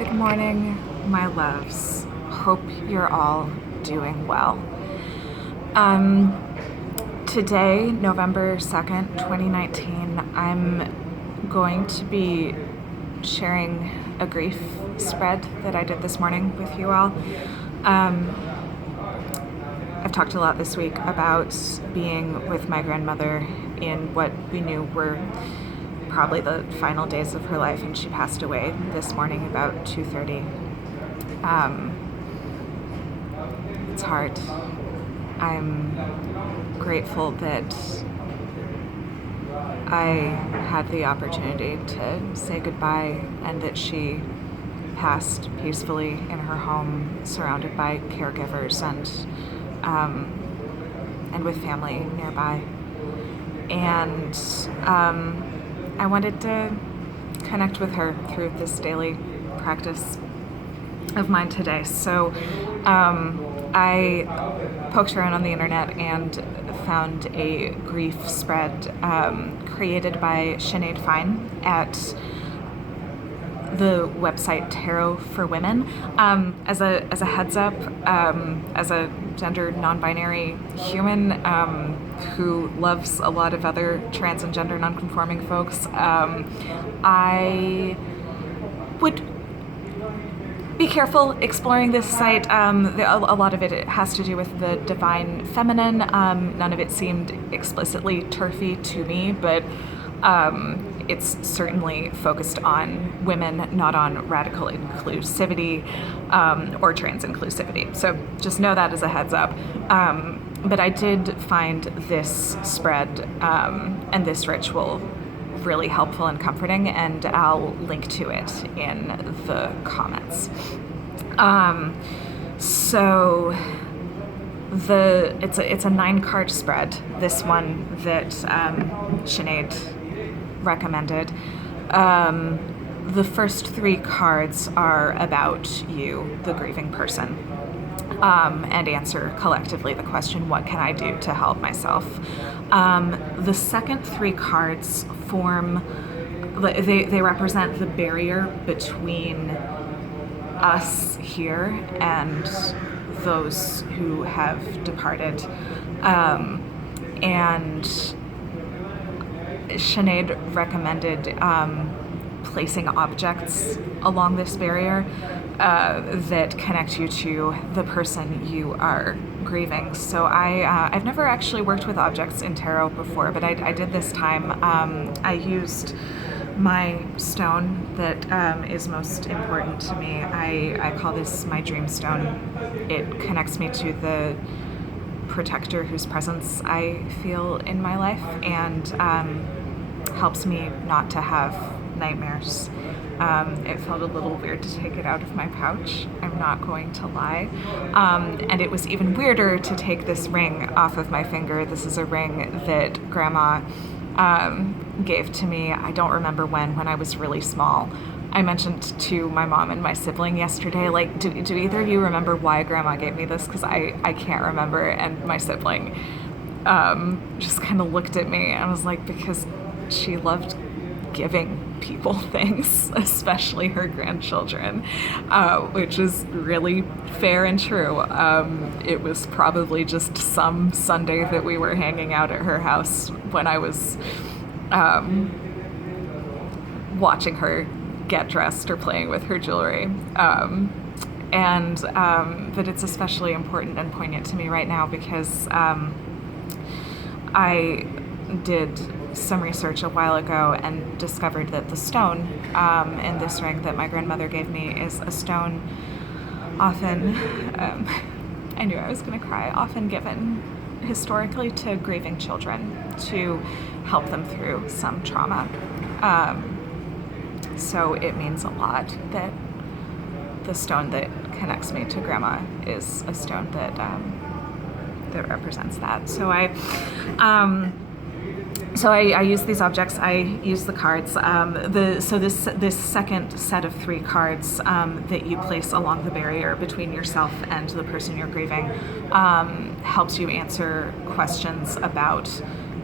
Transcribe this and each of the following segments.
Good morning, my loves. Hope you're all doing well. Today, November 2nd, 2019, I'm going to be sharing a grief spread that I did this morning with you all. I've talked a lot this week about being with my grandmother in what we knew were probably the final days of her life, and she passed away this morning about 2:30. It's hard. I'm grateful that I had the opportunity to say goodbye and that she passed peacefully in her home, surrounded by caregivers and with family nearby. And I wanted to connect with her through this daily practice of mine today. So I poked around on the internet and found a grief spread created by Sinead Fine at the website Tarot for Women. As a heads up, as a gender non-binary human who loves a lot of other trans and gender non-conforming folks, I would be careful exploring this site. A lot of it has to do with the divine feminine. None of it seemed explicitly turfy to me, but it's certainly focused on women, not on radical inclusivity or trans inclusivity. So just know that as a heads up. But I did find this spread and this ritual really helpful and comforting, and I'll link to it in the comments. So it's a 9-card spread, this one that Sinead recommended. The first 3 cards are about you, the grieving person, and answer collectively the question, what can I do to help myself? The second 3 cards they represent the barrier between us here and those who have departed. And Sinead recommended placing objects along this barrier that connect you to the person you are grieving. So I've never actually worked with objects in tarot before, but I did this time. I used my stone that is most important to me. I call this my dream stone. It connects me to the protector whose presence I feel in my life, and helps me not to have nightmares. It felt a little weird to take it out of my pouch, I'm not going to lie. And it was even weirder to take this ring off of my finger. This is a ring that Grandma gave to me, I don't remember when I was really small. I mentioned to my mom and my sibling yesterday, like, do either of you remember why Grandma gave me this? Because I can't remember. And my sibling just kind of looked at me and was like, because she loved giving people things, especially her grandchildren, which is really fair and true. It was probably just some Sunday that we were hanging out at her house when I was watching her get dressed or playing with her jewelry. But it's especially important and poignant to me right now because I did some research a while ago and discovered that the stone in this ring that my grandmother gave me is a stone often, I knew I was going to cry, often given historically to grieving children to help them through some trauma. So it means a lot that the stone that connects me to Grandma is a stone that represents that. So I use these objects. I use the cards. This second set of 3 cards that you place along the barrier between yourself and the person you're grieving helps you answer questions about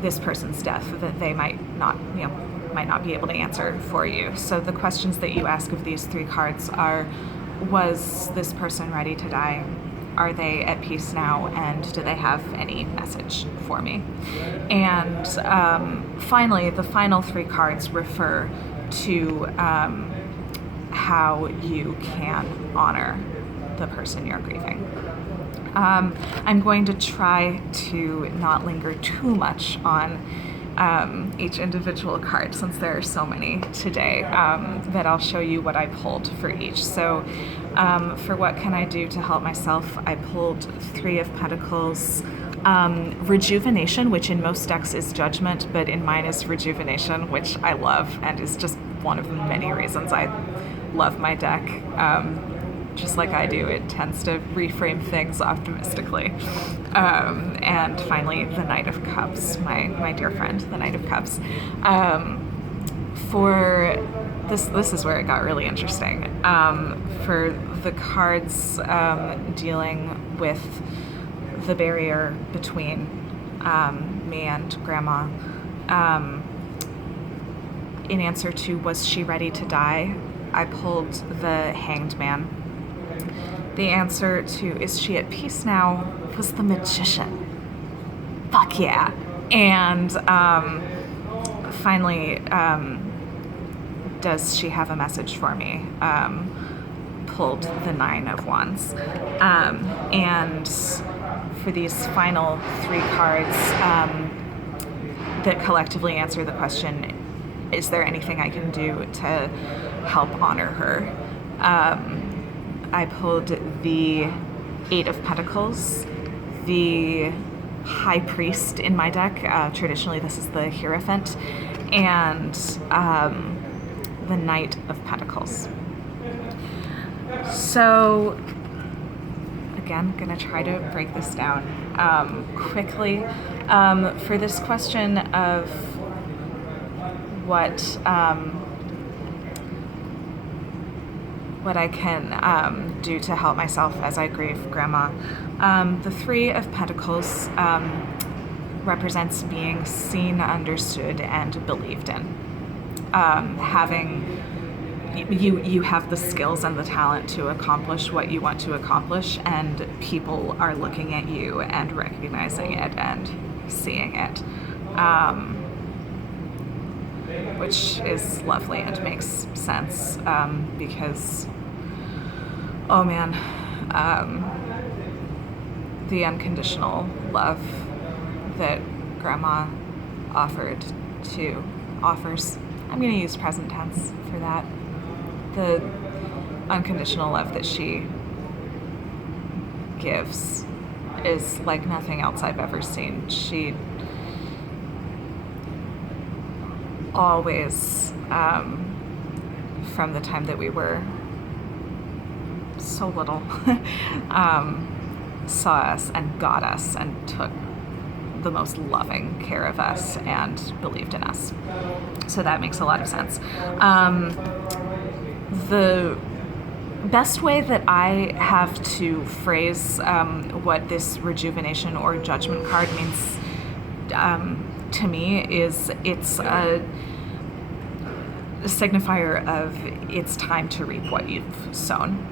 this person's death that they might not, might not be able to answer for you. So the questions that you ask of these 3 cards are, was this person ready to die? Are they at peace now? And do they have any message for me? And finally, the final 3 cards refer to how you can honor the person you're grieving. I'm going to try to not linger too much on each individual card, since there are so many today, that I'll show you what I pulled for each. So for what can I do to help myself, I pulled 3 of Pentacles, Rejuvenation, which in most decks is Judgment, but in mine is Rejuvenation, which I love and is just one of the many reasons I love my deck. Just like I do, it tends to reframe things optimistically. And finally, the Knight of Cups, my dear friend, the Knight of Cups. For this is where it got really interesting. For the cards dealing with the barrier between me and Grandma, in answer to was she ready to die, I pulled the Hanged Man. The answer to is she at peace now was the Magician. Fuck yeah. And finally, does she have a message for me? Pulled the 9 of Wands. And for these final 3 cards that collectively answer the question, is there anything I can do to help honor her? I pulled the 8 of Pentacles, the High Priest in my deck. Traditionally, this is the Hierophant, and the Knight of Pentacles. So, again, gonna try to break this down quickly. For this question of what I can do to help myself as I grieve Grandma. The 3 of Pentacles represents being seen, understood, and believed in. You have the skills and the talent to accomplish what you want to accomplish, and people are looking at you and recognizing it and seeing it. Which is lovely and makes sense, because, oh man, the unconditional love that Grandma offers, I'm going to use present tense for that, the unconditional love that she gives is like nothing else I've ever seen. She always, from the time that we were so little, saw us and got us and took the most loving care of us and believed in us. So that makes a lot of sense. The best way that I have to phrase what this Rejuvenation or Judgment card means to me is it's a signifier of it's time to reap what you've sown.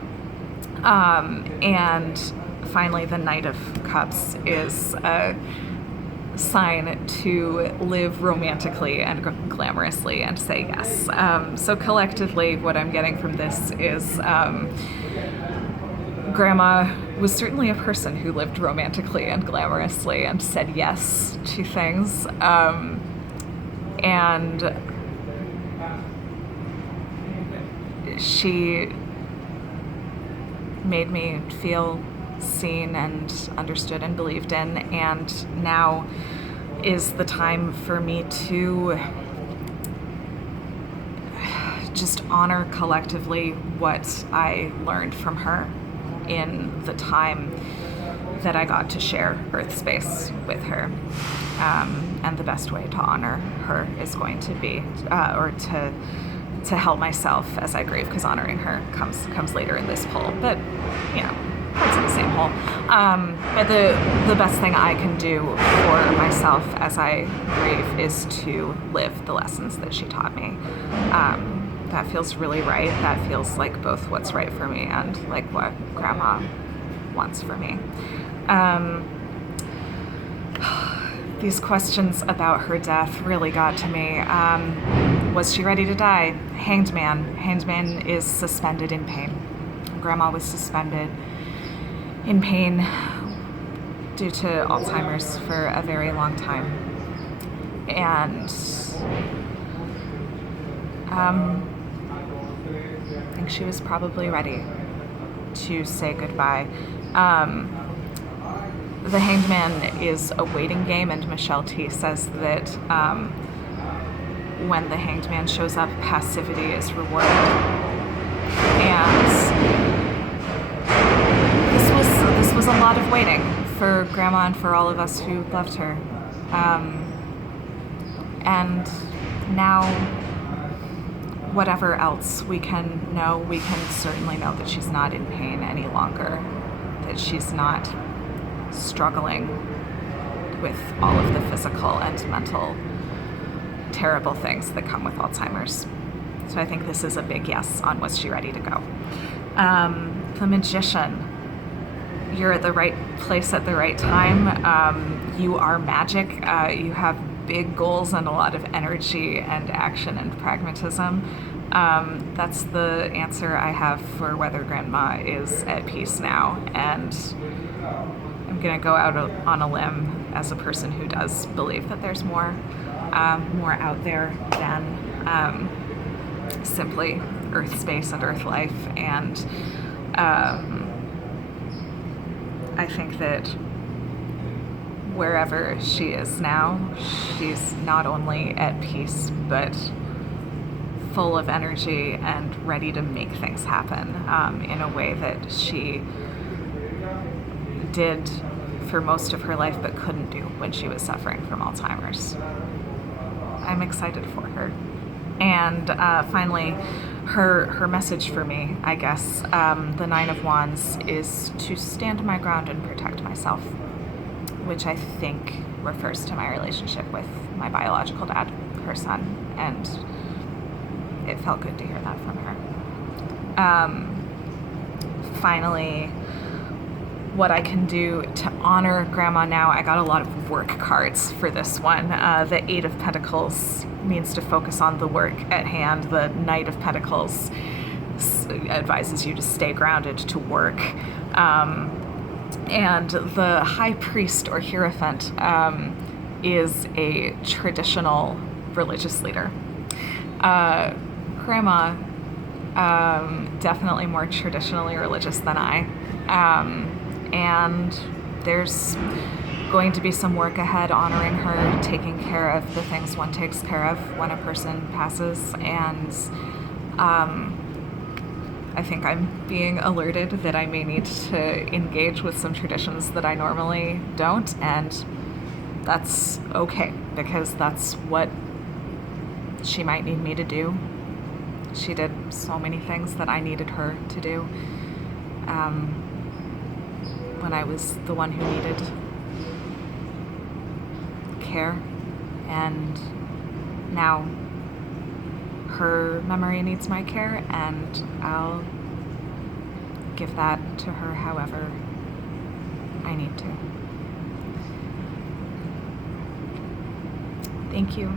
And finally, the Knight of Cups is a sign to live romantically and glamorously and say yes. So collectively, what I'm getting from this is Grandma was certainly a person who lived romantically and glamorously and said yes to things. And she made me feel seen and understood and believed in, and now is the time for me to just honor collectively what I learned from her in the time that I got to share Earth space with her. And the best way to honor her is going to be, or to help myself as I grieve, because honoring her comes later in this pull. But, you know, parts of the same whole. But the best thing I can do for myself as I grieve is to live the lessons that she taught me. That feels really right. That feels like both what's right for me and like what Grandma wants for me. These questions about her death really got to me. Was she ready to die? Hanged Man. Hanged Man is suspended in pain. Grandma was suspended in pain due to Alzheimer's for a very long time. And I think she was probably ready to say goodbye. The Hanged Man is a waiting game, and Michelle T says that when the Hanged Man shows up, passivity is rewarded. And this was a lot of waiting for Grandma and for all of us who loved her. And now, whatever else we can know, we can certainly know that she's not in pain any longer, that she's not struggling with all of the physical and mental terrible things that come with Alzheimer's. So I think this is a big yes on was she ready to go. The Magician. You're at the right place at the right time. You are magic. You have big goals and a lot of energy and action and pragmatism. That's the answer I have for whether Grandma is at peace now. And I'm going to go out on a limb as a person who does believe that there's more out there than simply Earth space and Earth life. And I think that wherever she is now, she's not only at peace, but full of energy and ready to make things happen in a way that she did for most of her life but couldn't do when she was suffering from Alzheimer's. I'm excited for her. And finally, her message for me, I guess, the Nine of Wands, is to stand my ground and protect myself, which I think refers to my relationship with my biological dad, her son, and it felt good to hear that from her. Finally, what I can do to honor Grandma now, I got a lot of work cards for this one. The Eight of Pentacles means to focus on the work at hand. The Knight of Pentacles advises you to stay grounded, to work. And the High Priest or Hierophant is a traditional religious leader. Grandma, definitely more traditionally religious than I. And there's going to be some work ahead honoring her, taking care of the things one takes care of when a person passes. And I think I'm being alerted that I may need to engage with some traditions that I normally don't, and that's okay, because that's what she might need me to do. She did so many things that I needed her to do when I was the one who needed care, and now her memory needs my care, and I'll give that to her however I need to. Thank you.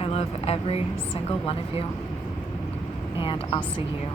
I love every single one of you, and I'll see you